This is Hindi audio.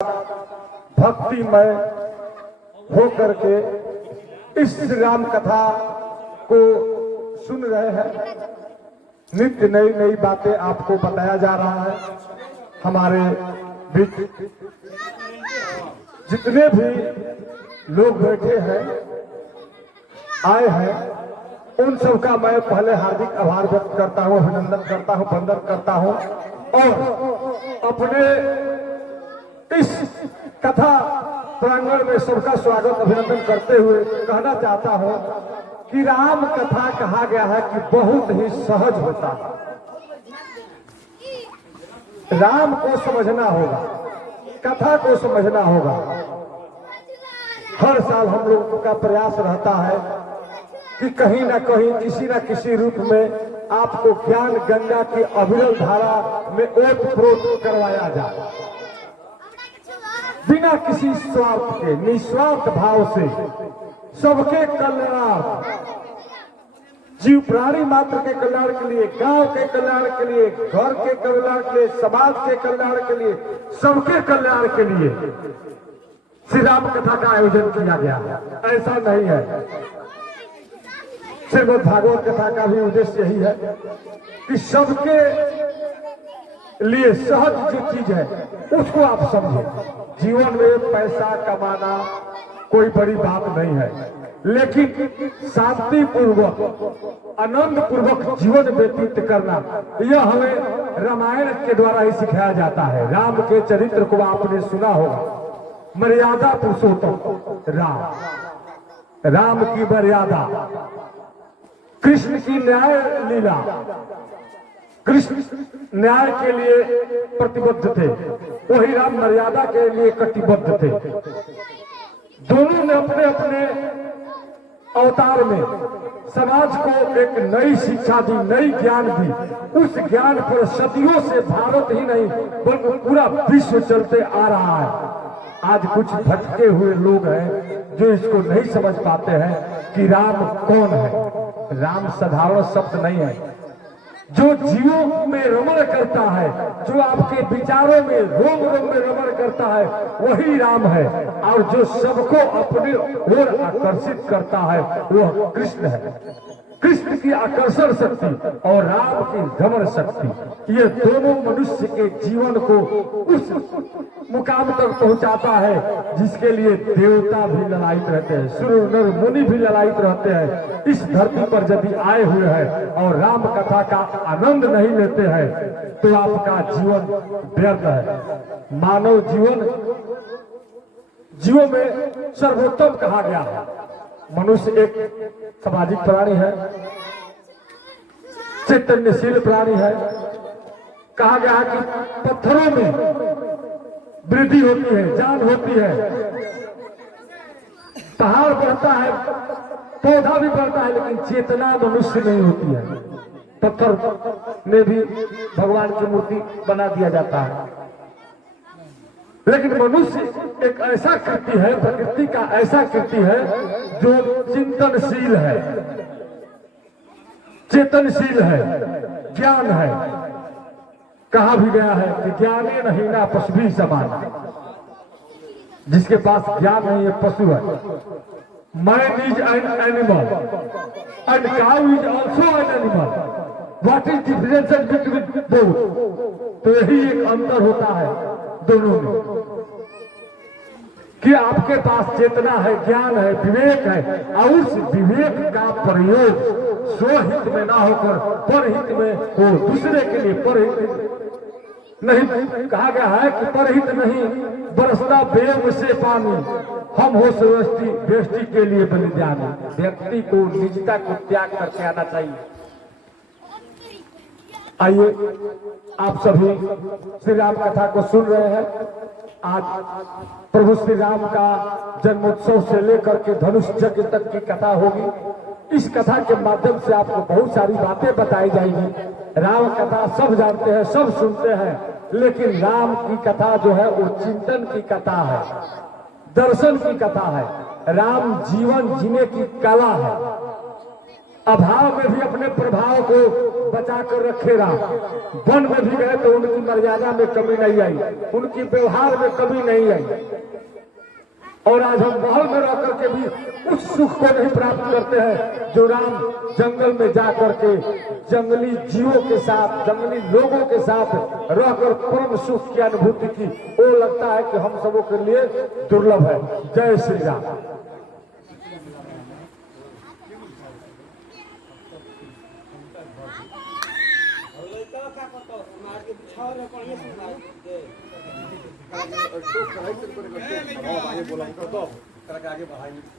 भक्तिमय हो करके इस राम कथा को सुन रहे हैं। नित्य नई नई बातें आपको बताया जा रहा है। हमारे बीच जितने भी लोग बैठे हैं, आए हैं, उन सबका मैं पहले हार्दिक आभार व्यक्त करता हूं, अभिनंदन करता हूं, वंदन करता हूं और अपने इस कथा प्रांगण में सबका स्वागत अभिनंदन करते हुए कहना चाहता हूं कि राम कथा कहा गया है कि बहुत ही सहज होता है। राम को समझना होगा, कथा को समझना होगा। हर साल हम लोगों का प्रयास रहता है कि कहीं ना कहीं किसी न किसी रूप में आपको ज्ञान गंगा की अविरल धारा में ओतप्रोत करवाया जाए, बिना किसी स्वार्थ के, निस्वार्थ भाव से सबके कल्याण, जीव प्राणी मात्र के कल्याण के लिए, गांव के कल्याण के लिए, घर के कल्याण के लिए, समाज के कल्याण के लिए, सबके कल्याण के लिए श्री राम कथा का आयोजन किया गया। ऐसा नहीं है। श्रीमद् भागवत कथा का भी उद्देश्य यही है कि सबके लिए सहज जो चीज है उसको आप समझें। जीवन में पैसा कमाना कोई बड़ी बात नहीं है, लेकिन शांति पूर्वक, आनंद पूर्वक जीवन व्यतीत करना, यह हमें रामायण के द्वारा ही सिखाया जाता है। राम के चरित्र को आपने सुना होगा। मर्यादा पुरुषोत्तम राम, राम की मर्यादा, कृष्ण की न्याय लीला, कृष्ण न्याय के लिए प्रतिबद्ध थे, वही राम मर्यादा के लिए कटिबद्ध थे। दोनों ने अपने अपने अवतार में समाज को एक नई शिक्षा दी, नई ज्ञान दी। उस ज्ञान पर सदियों से भारत ही नहीं बल्कि पूरा विश्व चलते आ रहा है। आज कुछ भटके हुए लोग हैं जो इसको नहीं समझ पाते हैं कि राम कौन है। राम साधारण शब्द नहीं है। जो जीवों में रमण करता है, जो आपके विचारों में रोम रोम में रमण करता है, वही राम है। और जो सबको अपने ओर आकर्षित करता है वह कृष्ण है। कृष्ण की आकर्षण शक्ति और राम की भ्रमण शक्ति, ये दोनों मनुष्य के जीवन को उस मुकाम तक पहुंचाता है जिसके लिए देवता भी ललायित रहते हैं, सूर्य नर मुनि भी ललायित रहते हैं। इस धरती पर यदि आए हुए हैं और राम कथा का आनंद नहीं लेते हैं तो आपका जीवन व्यर्थ है। मानव जीवन में सर्वोत्तम कहा गया है। मनुष्य एक सामाजिक प्राणी है, चैतन्यशील प्राणी है। कहा गया है कि पत्थरों में वृद्धि होती है, जान होती है, पहाड़ बढ़ता है, पौधा भी बढ़ता है, लेकिन चेतना मनुष्य नहीं होती है। पत्थर में भी भगवान की मूर्ति बना दिया जाता है, लेकिन मनुष्य एक ऐसा कृति है, प्रकृति का ऐसा कृति है जो चिंतनशील है, चेतनशील है, ज्ञान है। कहा भी गया है कि ज्ञाने नहीं ना पशु भी समान। जिसके पास ज्ञान नहीं है पशु है। Man is an animal and cow is also an animal. What is difference between both? तो यही एक अंतर होता है दोनों में कि आपके पास चेतना है, ज्ञान है, विवेक है, और उस विवेक का प्रयोग स्वहित में ना होकर परहित में हो, दूसरे के लिए परहित नहीं। कहा गया है कि परहित नहीं बरसता बेग से पानी, हम हो सृष्टि के लिए बलिदानी। व्यक्ति को निजता को त्याग करके आना चाहिए। आइए आप सभी श्री राम कथा को सुन रहे हैं। आज प्रभु श्री राम का जन्मोत्सव से लेकर के धनुष यज्ञ तक की कथा होगी। इस कथा के माध्यम से आपको बहुत सारी बातें बताई जाएंगी। राम कथा सब जानते हैं, सब सुनते हैं, लेकिन राम की कथा जो है वो चिंतन की कथा है, दर्शन की कथा है। राम जीवन जीने की कला है। अभाव में भी अपने प्रभाव को बचा कर रखे रहा। वन में भी गए तो उनकी मर्यादा में कमी नहीं आई, उनकी व्यवहार में कमी नहीं आई। और आज हम महल में रह करके भी उस सुख को नहीं प्राप्त करते हैं जो राम जंगल में जा करके जंगली जीवों के साथ, जंगली लोगों के साथ रहकर परम सुख की अनुभूति की। वो लगता है कि हम सबों के लिए दुर्लभ है। जय श्री राम। आगे बोला आगे बढ़ाएंगे।